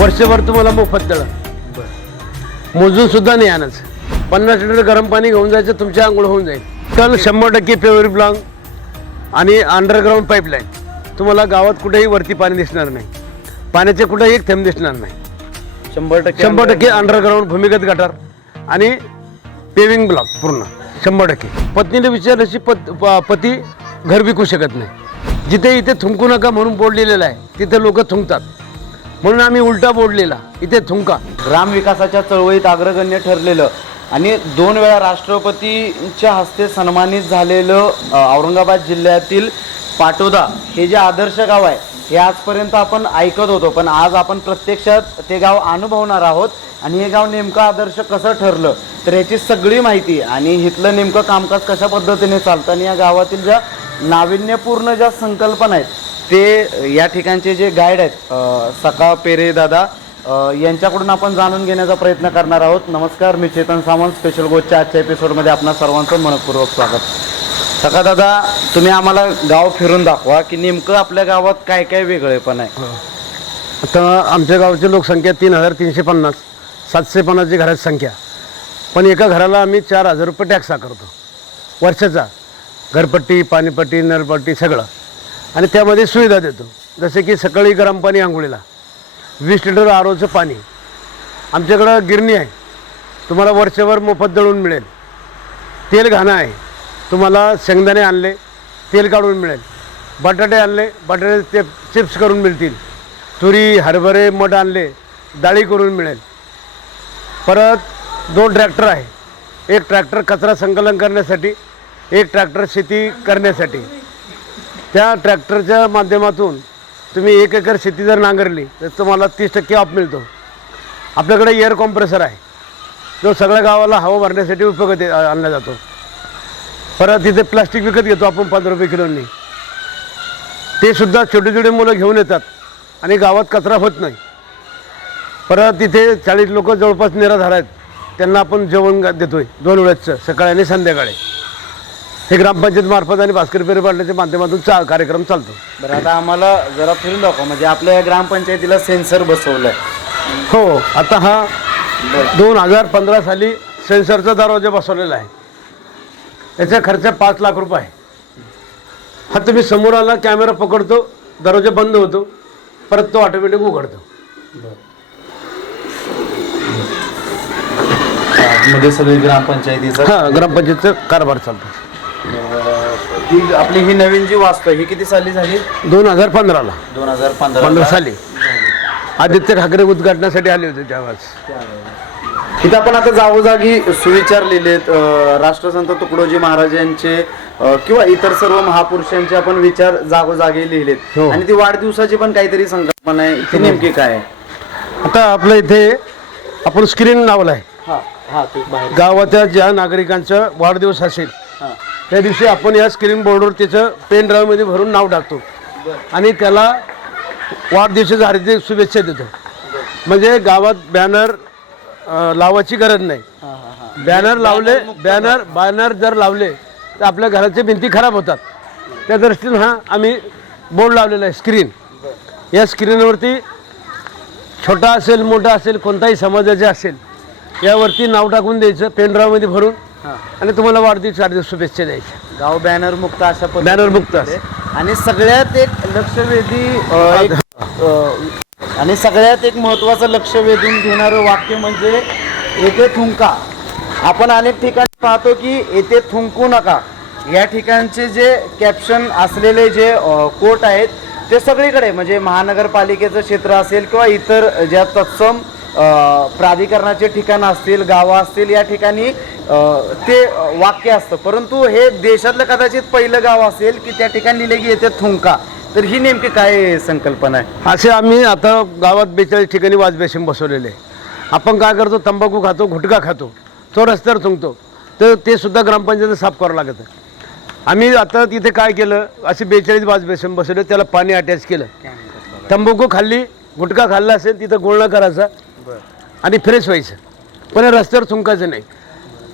वर्षभर तुम्हाला मोफत तळ मोजून सुद्धा नाही आणायचं. पन्नास लिटर गरम पाणी घेऊन जायचं तुमच्या आंघोळ होऊन जाईल. तल शंभर टक्के पेवरी ब्लॉंग आणि अंडरग्राऊंड पाईपलाईन तुम्हाला गावात कुठेही वरती पाणी दिसणार नाही. पाण्याचे कुठेही एक थेंब दिसणार नाही. शंभर टक्के शंभर टक्के अंडरग्राऊंड भूमिगत गटार आणि पेविंग ब्लॉक पूर्ण. शंभर टक्के. पत्नीने विचारल्याशी पत पती घर विकू शकत नाही. जिथे इथे थुंकू नका म्हणून बोर्ड लिहिलेलं आहे तिथे लोक थुंकतात. म्हणून आम्ही उलटा बोडलेला इथे थुंका. ग्रामविकासाच्या चळवळीत अग्रगण्य ठरलेलं आणि दोन वेळा राष्ट्रपतींच्या हस्ते सन्मानित झालेलं औरंगाबाद जिल्ह्यातील पाटोदा हे जे आदर्श गाव आहे हे आजपर्यंत आपण ऐकत होतो. पण आज आपण प्रत्यक्षात ते गाव अनुभवणार आहोत आणि हे गाव नेमकं आदर्श कसं ठरलं तर याची सगळी माहिती आणि इथलं नेमकं कामकाज कशा पद्धतीने चालतं आणि या गावातील ज्या नाविन्यपूर्ण ज्या संकल्पना आहेत ते या ठिकाणचे जे गाईड आहेत सका पेरे दादा यांच्याकडून आपण जाणून घेण्याचा प्रयत्न करणार आहोत. नमस्कार मी चेतन सावंत. स्पेशल गोष्टच्या आजच्या एपिसोडमध्ये आपणा सर्वांचं मनपूर्वक स्वागत. सका दादा तुम्ही आम्हाला गाव फिरून दाखवा की नेमकं आपल्या गावात काय काय वेगळेपण आहे. तर आमच्या गावची लोकसंख्या तीन हजार तीनशे पन्नास सातशे पन्नासची घराची संख्या. पण एका घराला आम्ही चार हजार रुपये टॅक्स आकारतो वर्षाचा. घरपट्टी पाणीपट्टी नळपट्टी सगळं. आणि त्यामध्ये सुविधा देतो. जसे की सकाळी गरम पाणी आंघोळीला. वीस लिटर आरोचं पाणी. आमच्याकडं गिरणी आहे. तुम्हाला वर्षभर मोफत दळून मिळेल. तेल घाणं आहे. तुम्हाला शेंगदाणे आणले तेल काढून मिळेल. बटाटे आणले बटाटे ते चिप्स करून मिळतील. तुरी हरभरे मठ आणले डाळी करून मिळेल. परत दोन ट्रॅक्टर आहे. एक ट्रॅक्टर कचरा संकलन करण्यासाठी एक ट्रॅक्टर शेती करण्यासाठी. त्या ट्रॅक्टरच्या माध्यमातून तुम्ही एक एकर शेती जर नांगरली तर तुम्हाला तीस टक्के ऑफ मिळतो. आपल्याकडे एअर कॉम्प्रेसर आहे. जो सगळ्या गावाला हवा भरण्यासाठी उपयोगात आणला जातो. परत तिथे प्लास्टिक विकत घेतो आपण पंधरा रुपये किलोनी. ते सुद्धा छोटे छोटे मुलं घेऊन येतात आणि गावात कचरा होत नाही. परत तिथे चाळीस लोक जवळपास निराधार आहेत. त्यांना आपण जेवण देतोय दोन वेळेचं सकाळी आणि संध्याकाळी. हे ग्रामपंचायत मार्फत आणि भास्कर पेरे पाटलाच्या माध्यमातून चा कार्यक्रम चालतो. बरं आता आम्हाला जरा फिरून दाखवा. म्हणजे आपल्या या ग्रामपंचायतीला सेन्सर बसवलंय. हो आता हा दोन हजार पंधरा साली सेन्सरचा दरवाजा बसवलेला आहे. याचा खर्च पाच लाख रुपये आहे. हा तुम्ही समोर आला कॅमेरा पकडतो दरवाजा बंद होतो परत तो ऑटोमॅटिक उघडतो. मध्ये सगळी ग्रामपंचायतीचा हा ग्रामपंचायतचा कारभार चालतो. ही आपली ही नवीन जी वास्तू आहे, ही किती साली झाली? दोन हजार पंधराला. दोन हजार पंधरा पंधरा साली. आदित्य ठाकरे उद्घाटनासाठी आले होते त्यावेळेस. इथं आपण आता जागोजागी सुविचार लिहिलेत अं, राष्ट्रसंत तुकडोजी महाराजांचे अं, किंवा इतर सर्व महापुरुषांचे आपण विचार जागोजागी लिहिलेत. हो. आणि ती वाढदिवसाची पण काहीतरी संकल्पना आहे. ती नेमकी काय आहे? आता आपल्या इथे आपण स्क्रीन लावला आहे हा हा ते बाहेर. गावाच्या ज्या नागरिकांचा वाढदिवस असेल हा. त्या दिवशी आपण या स्क्रीन बोर्डवर त्याचं पेन ड्राईव्हमध्ये भरून नाव टाकतो. आणि त्याला वाढदिवसाच्या हार्दिक शुभेच्छा देतो. म्हणजे गावात बॅनर लावायची गरज नाही. बॅनर लावले बॅनर बॅनर जर लावले तर आपल्या घराच्या भिंती खराब होतात. त्या दृष्टीनं हा आम्ही बोर्ड लावलेला आहे स्क्रीन या स्क्रीनवरती छोटा असेल मोठा असेल कोणताही समाजाचे असेल यावरती नाव टाकून द्यायचं पेनड्रावमध्ये भरून. आणि तुम्हाला वाढदिवस वाढदिवस शुभेच्छा द्यायच्या. गाव बॅनर मुक्त अशा पद्धतीने बॅनर मुक्त आहे. आणि सगळ्यात एक लक्षवेधी अ, एक, अ, आणि सगळ्यात एक महत्वाचं लक्ष वेधून घेणारं वाक्य म्हणजे येथे थुंका. आपण अनेक ठिकाणी पाहतो की येथे थुंकू नका. या ठिकाणचे जे कॅप्शन असलेले जे कोट आहेत ते सगळीकडे म्हणजे महानगरपालिकेचं क्षेत्र असेल किंवा इतर ज्या तत्सम प्राधिकरणाचे ठिकाणं असतील गावं असतील या ठिकाणी ते वाक्य असतं. परंतु हे देशातलं कदाचित पहिलं गाव असेल की त्या ठिकाणी लिहिले की येते थुंका. तर ही नेमकी काय संकल्पना आहे? असे आम्ही आता गावात बेचाळीस ठिकाणी वाजबेशिम बसवलेले. आपण काय करतो? तंबाखू खातो गुटखा खातो. तो रस्त्यावर थुंकतो. तर ते सुद्धा ग्रामपंचायत साफ करावं लागतं आम्ही आता तिथे काय केलं? असे बेचाळीस वाजबेशिम बसवले त्याला पाणी अटॅच केलं. तंबाखू खाल्ली गुटखा खाल्ला असेल तिथं गोळणं करायचा. आणि फ्रेश व्हायचं. पण रस्त्यावर थुंकायचं नाही.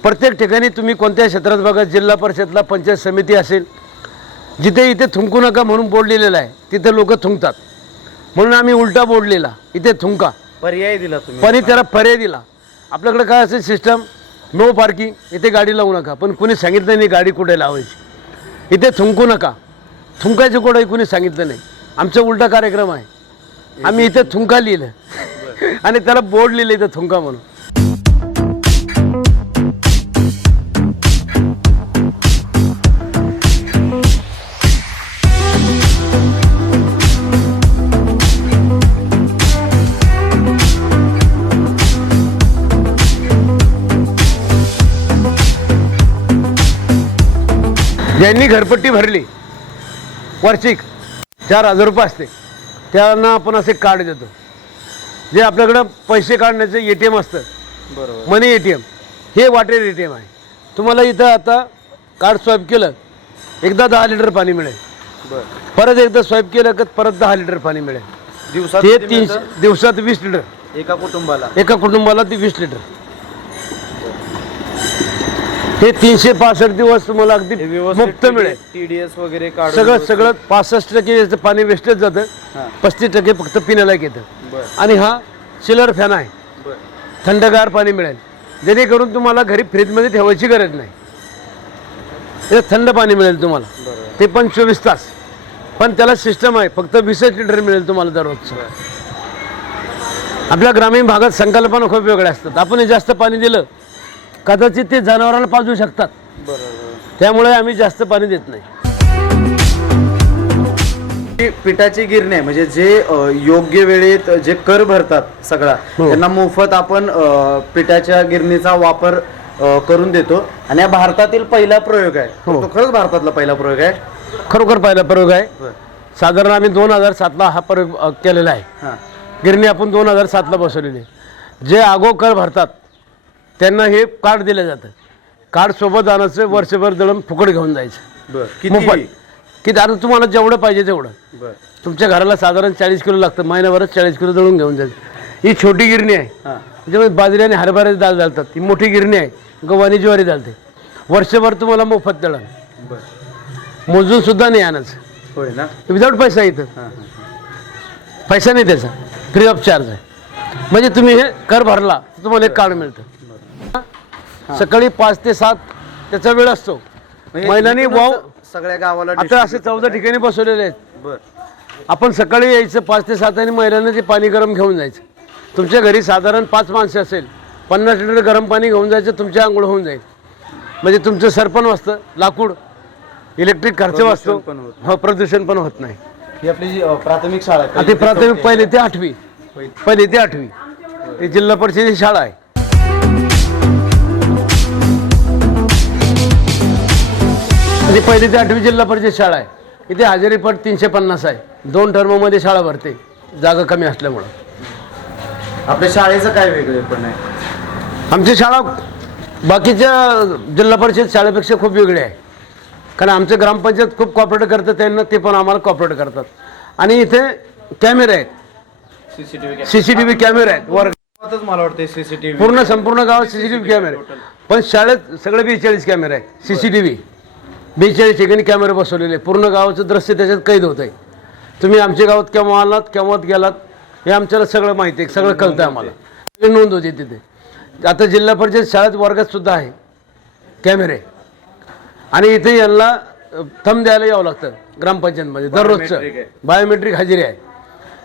प्रत्येक ठिकाणी तुम्ही कोणत्या क्षेत्रात बघा जिल्हा परिषदला पंचायत समिती असेल जिथे इथे थुंकू नका म्हणून बोर्ड लिहिलेला आहे तिथे लोक थुंकतात. म्हणून आम्ही उलटा बोर्ड लिहिला इथे थुंका. पर्याय दिला तुम्ही. पण त्याला पर्याय दिला. आपल्याकडे काय असेल सिस्टम नो पार्किंग इथे गाडी लावू नका. पण कुणी सांगितलं नाही गाडी कुठे लावायची. इथे थुंकू नका. थुंकायचं कुठंही कुणी सांगितलं नाही. आमचा उलटा कार्यक्रम आहे. आम्ही इथे थुंका लिहिलं. आणि त्याला बोर्ड लिहिले इथं थुंका म्हणून. ज्यांनी घरपट्टी भरली वार्षिक चार हजार रुपये असते त्यांना आपण असे कार्ड देतो. जे आपल्याकडं पैसे काढण्याचं ए टी एम असतं. बरोबर. Money A T M. हे वॉटर ए टी एम आहे. तुम्हाला इथं आता कार्ड स्वाईप केलं एकदा दहा लिटर पाणी मिळेल. बर. परत एकदा स्वाईप केलं का परत दहा लिटर पाणी मिळेल. दिवसात ते किती तीनशे मिळतं? दिवसात वीस लिटर. एका कुटुंबाला. एका कुटुंबाला ती वीस लिटर. हे तीनशे पासष्ट दिवस तुम्हाला अगदी मुक्त मिळेल. टीडीएस वगैरे सगळं सगळं पासष्ट टक्के पाणी वेस्टेज जातं. पस्तीस टक्के फक्त पिण्यालायक येतं. आणि हा चिलर फॅन आहे. थंडगार पाणी मिळेल. जेणेकरून तुम्हाला घरी फ्रीजमध्ये ठेवायची गरज नाही. थंड पाणी मिळेल तुम्हाला. ते पण चोवीस तास. पण त्याला सिस्टम आहे. फक्त वीसच लिटर मिळेल तुम्हाला दररोजचं. आपल्या ग्रामीण भागात संकल्पना खूप वेगळ्या असतात. आपण हे जास्त पाणी दिलं कदाचित ते जनावराला पाजू शकतात. त्यामुळे आम्ही जास्त पाणी देत नाही. पिठाची गिरणी म्हणजे जे अ, योग्य वेळेत जे कर भरतात सगळा हो. त्यांना मोफत आपण अ, पिठाच्या गिरणीचा वापर अ, करून देतो. आणि हा भारतातील पहिला प्रयोग आहे. हो. तो खरंच भारतातला पहिला प्रयोग आहे? खरोखर पहिला प्रयोग आहे. साधारण आम्ही दोन हजार सातला हा प्रयोग अ, केलेला आहे. हां. गिरणी आपण दोन हजार सातला बसवलेली आहे. जे आगो कर भरतात त्यांना हे कार्ड दिलं जातं. कार्ड सोबत आणायचं वर्षभर दळण फुकट घेऊन जायचं. बर. मोफत. किती? किती आता तुम्हाला जेवढं पाहिजे तेवढं. बर. तुमच्या घराला साधारण चाळीस किलो लागतं महिन्याभरात चाळीस किलो दळून घेऊन जायचं. ही छोटी गिरणी आहे. हां. त्याच्यामध्ये बाजरी आणि हरभऱ्याची डाळ घालतात ही मोठी गिरणी आहे. गव्हाणी ज्वारी घालते वर्षभर तुम्हाला मोफत दळण. बर. मोजून सुद्धा नाही आणायचं. होय ना? विदाऊट पैसा इथं. हां हां पैसा नाही त्याचा. फ्री ऑफ चार्ज आहे. म्हणजे तुम्ही हे कर भरला तर तुम्हाला एक कार्ड मिळतं. सकाळी पाच ते सात त्याचा वेळ असतो. म्हणजे महिलांनी वाव सगळ्या गावाला आता असे चौदा ठिकाणी बसवलेले आहेत. बर. आपण सकाळी यायचं पाच ते सात आणि महिलांना ते पाणी गरम घेऊन जायचं. तुमच्या घरी साधारण पाच माणसं असेल पन्नास लिटर गरम पाणी घेऊन जायचं तुमच्या आंघोळ होऊन जाईल. म्हणजे तुमचं सरपण वाचतं लाकूड इलेक्ट्रिक खर्च वाचतो. पण होत हो प्रदूषण पण होत नाही. ही आपली जी अ, प्राथमिक शाळा आहे ते प्राथमिक पहिले ते आठवी. पहिली. पहिले ते आठवी. ही जिल्हा परिषदेची शाळा आहे. म्हणजे पहिली ते आठवी जिल्हा परिषद शाळा आहे. इथे हजेरी पट तीनशे पन्नास आहे. दोन टर्ममध्ये शाळा भरते. जागा कमी असल्यामुळं. आपल्या शाळेचं काय वेगळे पण आहे? आमची शाळा बाकीच्या जिल्हा परिषद शाळेपेक्षा खूप वेगळी आहे. कारण आमचं ग्रामपंचायत खूप कॉपरेट करतं त्यांना ते पण आम्हाला कॉपरेट करतात. आणि इथे कॅमेरे आहेत. CCTV C C T V कॅमेरे आहेत वर्ग मला वाटतं सीसीटीव्ही पूर्ण संपूर्ण गावात सीसीटीव्ही कॅमेरे पण शाळेत सगळे बेचाळीस कॅमेरे आहेत. सीसीटीव्ही बेचाळीस ठिकाणी कॅमेरे बसवलेले. पूर्ण गावाचं दृश्य त्याच्यात कैद होत आहे. तुम्ही आमच्या गावात केव्हा आलात केव्हात गेलात हे आमच्याला सगळं माहिती आहे सगळं कळतं आम्हाला. नोंद होती तिथे. आता जिल्हा परिषद शाळेत वर्गात सुद्धा आहे. कॅमेरे. आणि इथे यांना थंब द्यायला यावं लागतं ग्रामपंचायतमध्ये दररोजचं. बायोमेट्रिक हजेरी आहे.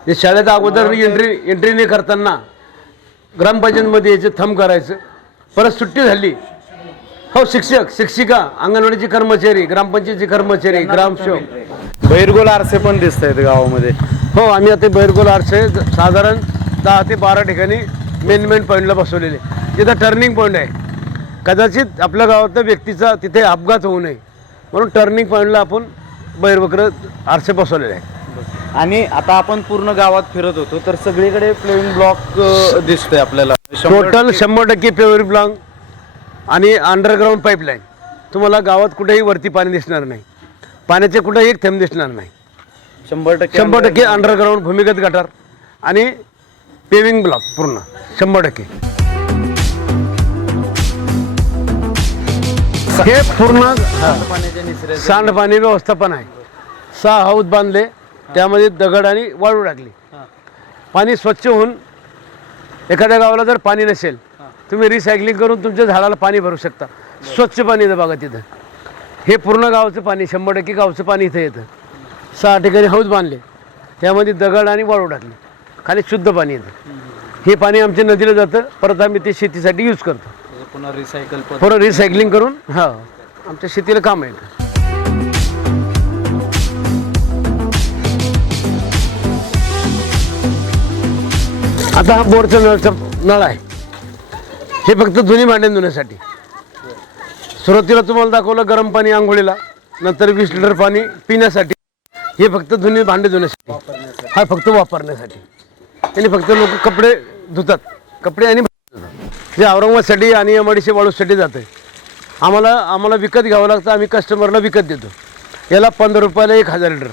जे शाळेत अगोदर एंट्री एंट्री नाही करताना ग्रामपंचायतमध्ये याचे थंब करायचं. परत सुट्टी झाली हो शिक्षक शिक्षिका अंगणवाडीची कर्मचारी ग्रामपंचायतची कर्मचारी ग्रामसेवक बैरगोल आरसे पण दिसत आहेत गावामध्ये. हो आम्ही आता बैरगोल आरसे साधारण दहा ते बारा ठिकाणी मेन मेन पॉईंटला बसवलेले. तिथं टर्निंग पॉईंट आहे. कदाचित आपल्या गावातल्या व्यक्तीचा तिथे अपघात होऊ नये. म्हणून टर्निंग पॉईंटला आपण बैरवक्र आरसे बसवलेले आहे आणि आता आपण पूर्ण गावात फिरत होतो तर सगळीकडे प्लेन ब्लॉक दिसतोय आपल्याला. टोटल शंभर टक्के पेवर ब्लॉंग आणि अंडरग्राऊंड पाईपलाईन तुम्हाला गावात कुठेही वरती पाणी दिसणार नाही. पाण्याचे कुठेही एक थेंब दिसणार नाही. शंभर टक्के शंभर टक्के अंडरग्राऊंड भूमिगत गटार आणि पेविंग ब्लॉक पूर्ण. शंभर टक्के. हे पूर्ण पाण्याच्या सांडपाणी व्यवस्थापन आहे. सहा हाऊस बांधले त्यामध्ये दगड आणि वाळू टाकली. हां. पाणी स्वच्छ होऊन एखाद्या गावाला जर पाणी नसेल तुम्ही रिसायकलिंग करून तुमच्या झाडाला पाणी भरू शकता. स्वच्छ पाणी येतं बघा तिथं. हे पूर्ण गावचं पाणी शंभर टक्के गावचं पाणी इथं येतं. सहा ठिकाणी हौद बांधले. त्यामध्ये दगड आणि वाळू टाकले. खाली शुद्ध पाणी येतं. हे पाणी आमच्या नदीला जातं. परत आम्ही ते शेतीसाठी यूज करतो. पुन्हा रिसायकल परत रिसायकलिंग करून हा आमच्या शेतीला काम येतं आता हा बोरचा नळचा नळ आहे. हे फक्त धुनी भांडे धुण्यासाठी. सुरुवातीला तुम्हाला दाखवलं गरम पाणी आंघोळीला नंतर वीस लिटर पाणी पिण्यासाठी. हे फक्त धुनी भांडे धुण्यासाठी. हा फक्त वापरण्यासाठी. आणि फक्त लोक कपडे धुतात. कपडे आणि जे औरंगाबादसाठी आणि एमआयडीसी वाळूसाठी जातं आम्हाला आम्हाला विकत घ्यावं लागतं आम्ही कस्टमरला विकत देतो. याला पंधरा रुपयाला एक हजार लिटर.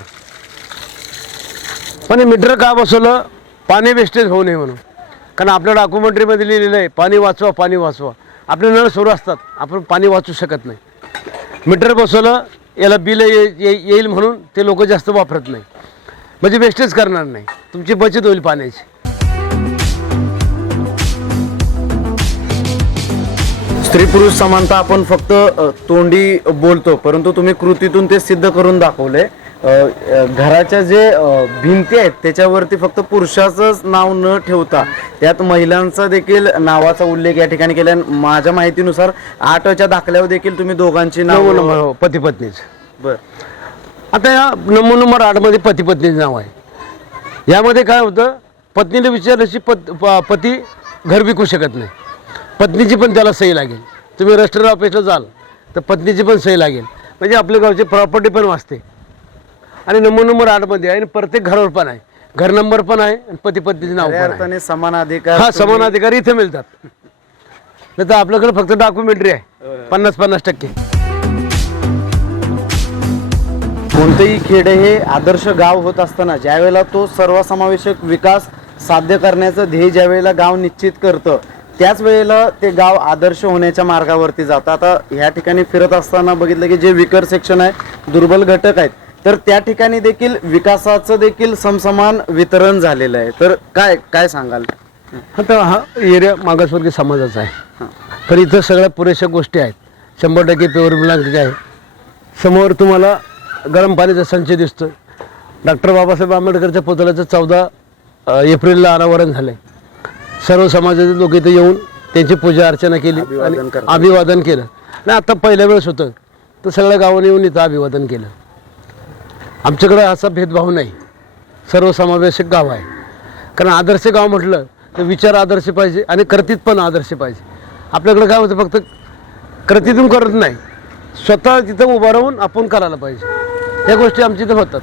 पण मीटर का बसवलं? पाणी वेस्टेज होऊ नये म्हणून. कारण आपल्या डॉक्युमेंटरीमध्ये लिहिलेलं आहे पाणी वाचवा पाणी वाचवा. आपले नळ सुरू असतात आपण पाणी वाचू शकत नाही. मीटर बसवलं याला बिल ये- येईल म्हणून ते लोक जास्त वापरत नाही. म्हणजे वेस्टेज करणार नाही. तुमची बचत होईल पाण्याची. स्त्री पुरुष समानता आपण फक्त तोंडी बोलतो परंतु तुम्ही कृतीतून ते सिद्ध करून दाखवले आहे घराच्या जे भिंती आहेत त्याच्यावरती फक्त पुरुषाचंच नाव न ठेवता त्यात महिलांचा देखील नावाचा उल्लेख या ठिकाणी केला माझ्या माहितीनुसार आठच्या दाखल्यावर देखील तुम्ही दोघांची नाव हो पती पत्नीच बर. आता या नंबर नंबर आठमध्ये पती पत्नीचं नाव आहे. यामध्ये काय होतं पत्नीला विचारल्याशी पत पती घर विकू शकत नाही. पत्नीची पण त्याला सही लागेल. तुम्ही रजिस्टर ऑफिसला जाल तर पत्नीची पण सही लागेल. म्हणजे आपल्या गावची प्रॉपर्टी पण वाचते. आणि नंबर नंबर आठमध्ये आहे आणि प्रत्येक घरावर पण आहे. घर नंबर पण आहे आणि पती पत्नीचं नाव खऱ्या पण आहे. अर्थाने समान अधिकार हा समान अधिकार इथे मिळतात. नाही तर आपल्याकडे फक्त डॉक्युमेंटरी आहे. पन्नास पन्नास टक्के. कोणतंही खेडे हे आदर्श गाव होत असताना ज्यावेळेला तो सर्वसमावेशक विकास साध्य करण्याचं ध्येय ज्यावेळेला गाव निश्चित करतं त्याच वेळेला ते गाव आदर्श होण्याच्या मार्गावरती जातं. आता ह्या ठिकाणी फिरत असताना बघितलं की जे विकर सेक्शन आहे दुर्बल घटक आहेत तर त्या ठिकाणी देखील विकासाचं देखील समसमान वितरण झालेलं आहे. तर काय काय सांगाल? आता हा एरिया मागासवर्गीय समाजाचा आहे. तर इथं सगळ्या पुरेशा गोष्टी आहेत. शंभर टक्के पेवर ब्लँक आहे समोर तुम्हाला गरम पाण्याचा संच दिसतो डॉक्टर बाबासाहेब आंबेडकरच्या पुतळ्याचं चौदा एप्रिलला अनावरण झालं आहे सर्व समाजाचे लोक इथं येऊन त्यांची पूजा अर्चना केली आणि. अभिवादन केलं. आणि आता पहिल्या वेळेस होतं. तर सगळ्या गावाने येऊन इथं अभिवादन केलं. आमच्याकडं असा भेदभाव नाही. सर्वसमावेशक गाव आहे. कारण आदर्श गाव म्हटलं तर विचार आदर्श पाहिजे आणि कृतीत पण आदर्श पाहिजे. आपल्याकडं काय होतं फक्त कृतीतून करत नाही. स्वतः तिथं उभं राहून आपण करायला पाहिजे. या गोष्टी आमच्या इथं होतात.